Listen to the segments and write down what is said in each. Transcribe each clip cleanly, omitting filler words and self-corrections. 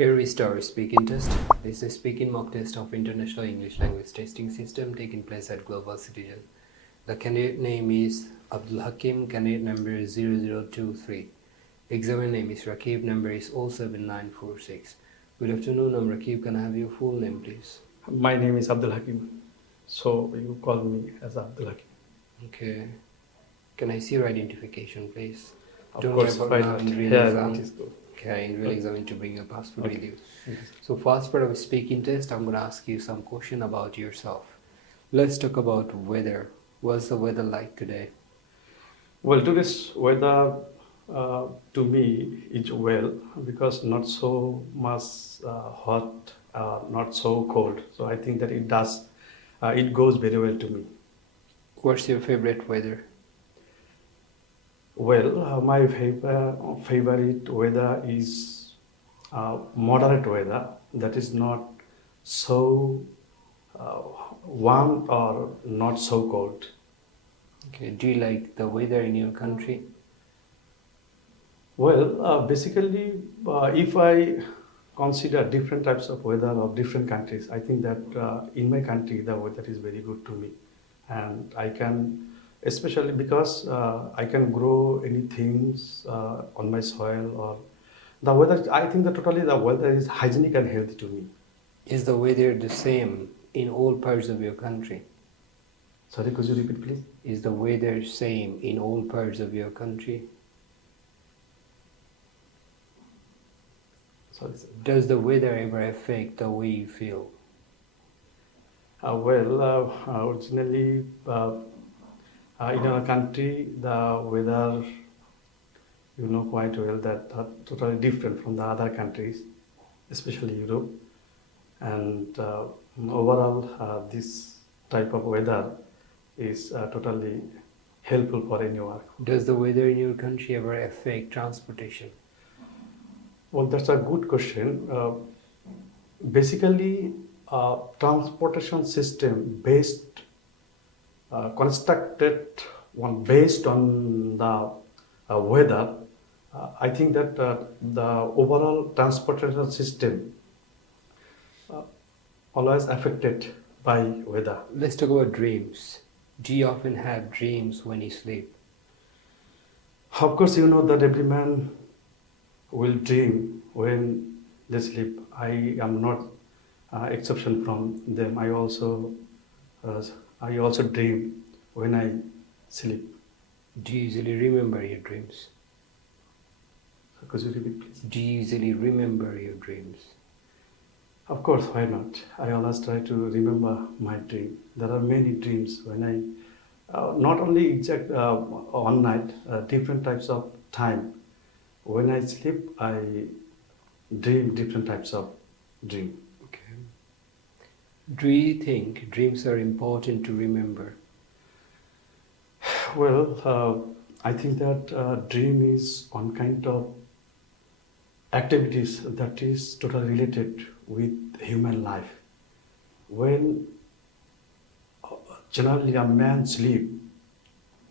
Here we start speaking test. This is a speaking mock test of International English Language Testing System taking place at Global Citizen. The candidate name is Abdul Hakim, candidate number is 0023. Examiner name is Rakib, number is 07946. Good afternoon, I'm Rakib. Can I have your full name, please? My name is Abdul Hakim, so you call me as Abdul Hakim. Okay. Can I see your identification, please? Of Don't course, worry about right. now in real Yeah, exam. it is good. Okay, in real exam, you need to bring your passport Okay. with you. Yes. So first part of speaking test, I'm going to ask you some question about yourself. Let's talk about weather. What's the weather like today? Well, today's weather to me is well because not so much hot, not so cold. So I think that it goes very well to me. What's your favorite weather? Well, my favorite weather is moderate weather that is not so uh, warm or not so cold. Okay, do you like the weather in your country? Well, basically, if I consider different types of weather of different countries, I think that in my country the weather is very good to me, and I can, especially because I can grow any things on my soil or the weather. I think that totally the weather is hygienic and healthy to me. Is the weather the same in all parts of your country? Sorry, could you repeat, please? Is the weather same in all parts of your country? Sorry, sir. Does the weather ever affect the way you feel? Originally, in our country, the weather, you know quite well, that are totally different from the other countries, especially Europe. And overall, this type of weather is totally helpful for any work. Does the weather in your country ever affect transportation? Well, that's a good question. Basically, transportation system constructed one based on the weather. I think that the overall transportation system always affected by weather. Let's talk about dreams. Do you often have dreams when you sleep? Of course, you know that every man will dream when they sleep. I am not exception from them. I also dream when I sleep. Do you usually remember your dreams? Could you repeat, please? Do you usually remember your dreams? Of course, why not? I always try to remember my dream. There are many dreams when I, not only exact on night, different types of time. When I sleep, I dream different types of dream. Okay. Do you think dreams are important to remember? Well, I think that dream is one kind of activities that is totally related with human life. When generally a man sleep,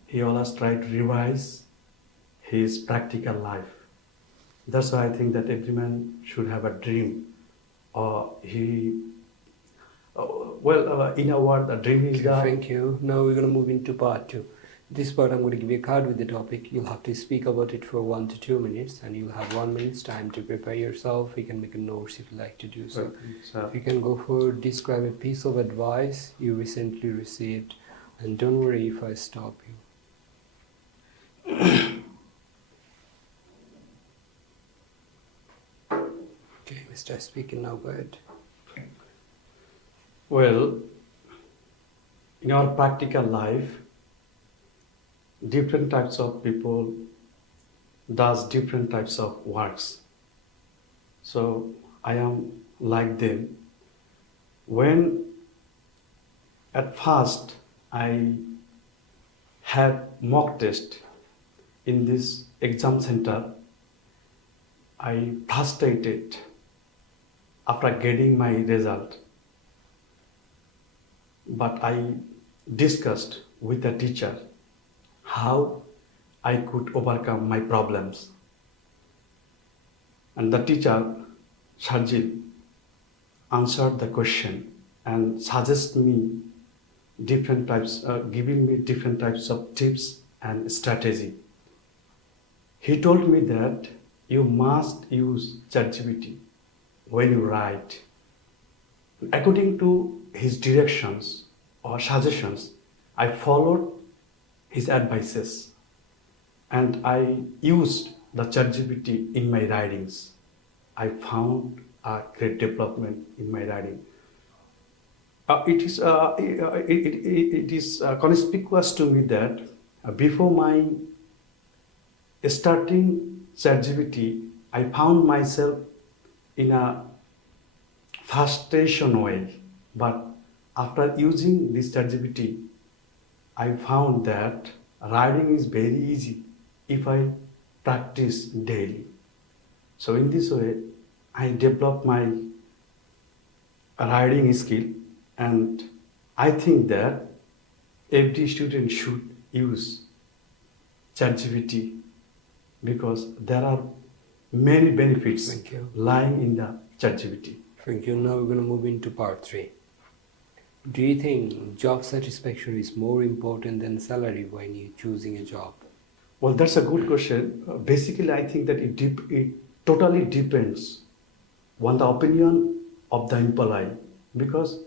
he always try to revise his practical life. That's why I think that every man should have a dream. In a word, a dream is Okay, the. thank you. Now we're going to move into part 2. This part I'm going to give you a card with the topic. You'll have to speak about it for 1 to 2 minutes and you'll have 1 minute's time to prepare yourself. You can make a notes if you like to do so. So, You can go for describe a piece of advice you recently received, and don't worry if I stop you. Okay, Mr. Speaking now, go ahead. well, in our practical life, different types of people does different types of works. So I am like them. When at first I had mock test in this exam center, I frustrated after getting my result. But I discussed with the teacher how I could overcome my problems. And the teacher Sharjil answered the question and suggest me different types, giving me different types of tips and strategy. He told me that you must use ChatGPT when you write. According to his directions or suggestions, I followed his advices and I used the ChatGPT in my writings. I found a great development in my writing. It is conspicuous to me that before my starting ChatGPT, I found myself in a frustration way. But after using this ChatGPT, I found that writing is very easy if I practice daily. So in this way, I developed my writing skill, and I think that every student should use ChatGPT because there are many benefits Thank you. lying in the ChatGPT. Thank you. Now we're going to move into part 3. Do you think job satisfaction is more important than salary when you're choosing a job? Well, that's a good question. Basically, I think that it totally depends on the opinion of the employee because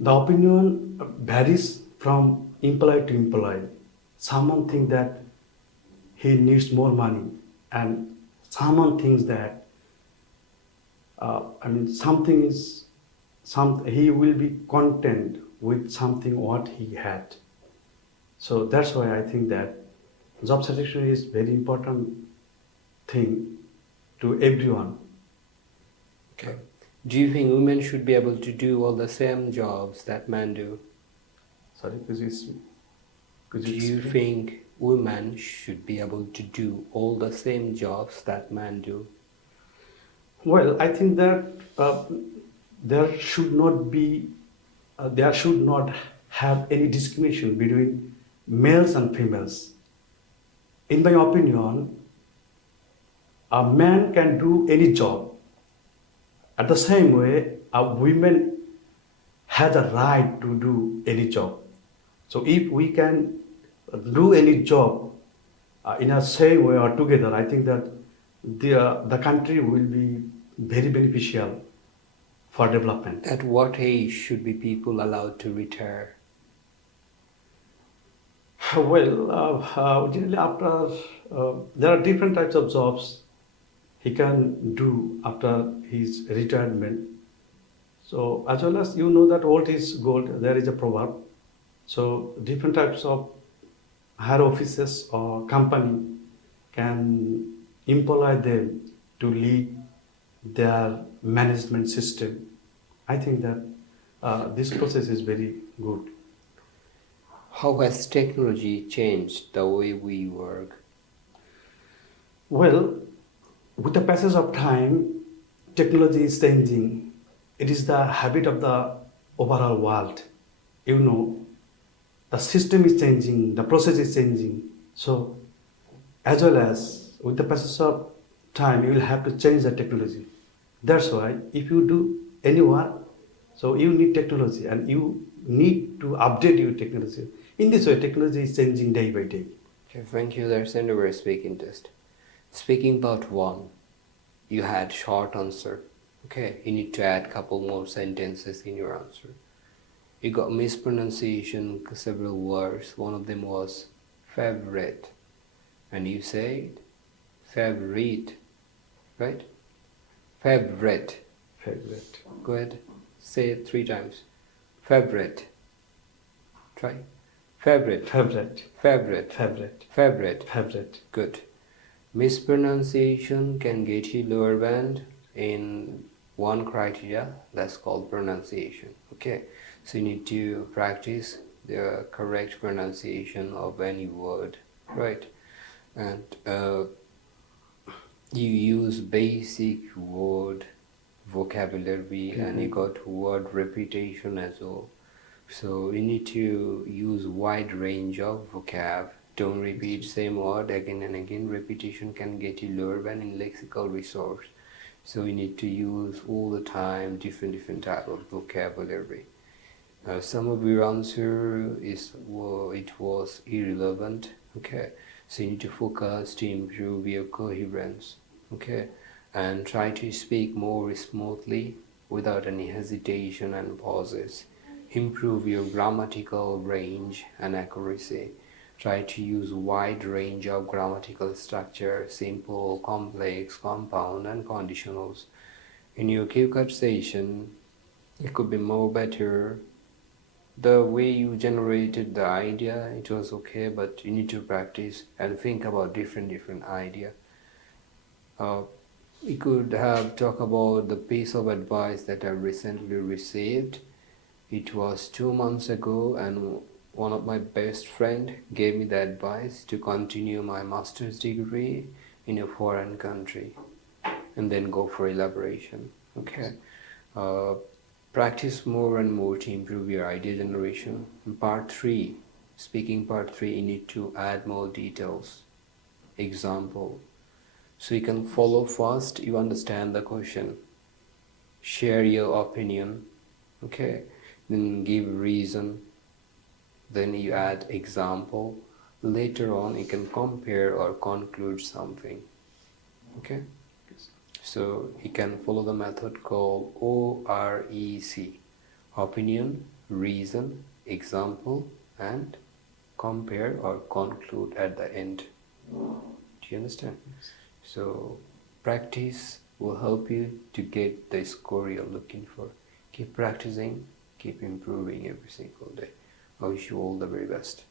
the opinion varies from employee to employee. Someone thinks that he needs more money, and someone thinks that he will be content with something what he had. So that's why I think that job satisfaction is very important thing to everyone. Okay. Do you think women should be able to do all the same jobs that men do? Sorry, could you Do you explain? think women should be able to do all the same jobs that men do? Well, I think that there should not have any discrimination between males and females. In my opinion, a man can do any job. At the same way, a woman has a right to do any job. So if we can do any job in a same way or together, I think that the country will be very beneficial for development. At what age should be people allowed to retire? Well, generally after there are different types of jobs he can do after his retirement. So as well as you know that old is gold, there is a proverb. So different types of higher offices or company can employ them to lead their management system. I think that this process is very good. How has technology changed the way we work? Well, with the passage of time, technology is changing. It is the habit of the overall world. You know, the system is changing, the process is changing. So, as well as with the passage of time, you will have to change the technology. That's why if you do any work, so you need technology and you need to update your technology. In this way, technology is changing day by day. Okay, thank you. That's the end of our speaking test. Speaking part 1, you had short answer. Okay, you need to add couple more sentences in your answer. You got mispronunciation, several words. One of them was favorite, and you said favorite, right? Favorite. Favorite. Go ahead, say it 3 times. Favorite. Try. Favorite. Favorite. Favorite. Favorite. Favorite. Favorite. Good. Mispronunciation can get you lower band in one criteria, that's called pronunciation. Okay, so you need to practice the correct pronunciation of any word, right? And you use basic word vocabulary and you got word repetition as well. So you need to use wide range of vocab. Don't repeat same word again and again. Repetition can get you lower band in lexical resource. So you need to use all the time different type of vocabulary. Some of your answer is it was irrelevant. Okay, so you need to focus to improve your coherence. Okay, and try to speak more smoothly without any hesitation and pauses. Improve your grammatical range and accuracy. Try to use wide range of grammatical structure, simple, complex, compound, and conditionals. In your CueCut session, it could be more better. The way you generated the idea, it was okay, but you need to practice and think about different idea. We could have talked about the piece of advice that I recently received. It was 2 months ago, and one of my best friend gave me the advice to continue my master's degree in a foreign country and then go for elaboration. Okay, practice more and more to improve your idea generation. In part 3, speaking part 3, you need to add more details, example, so you can follow fast, you understand the question, share your opinion, okay, then give reason, then you add example. Later on you can compare or conclude something. Okay, so you can follow the method called OREC: opinion, reason, example, and compare or conclude at the end. Do you understand? So practice will help you to get the score you're looking for. Keep practicing, keep improving every single day. I wish you all the very best.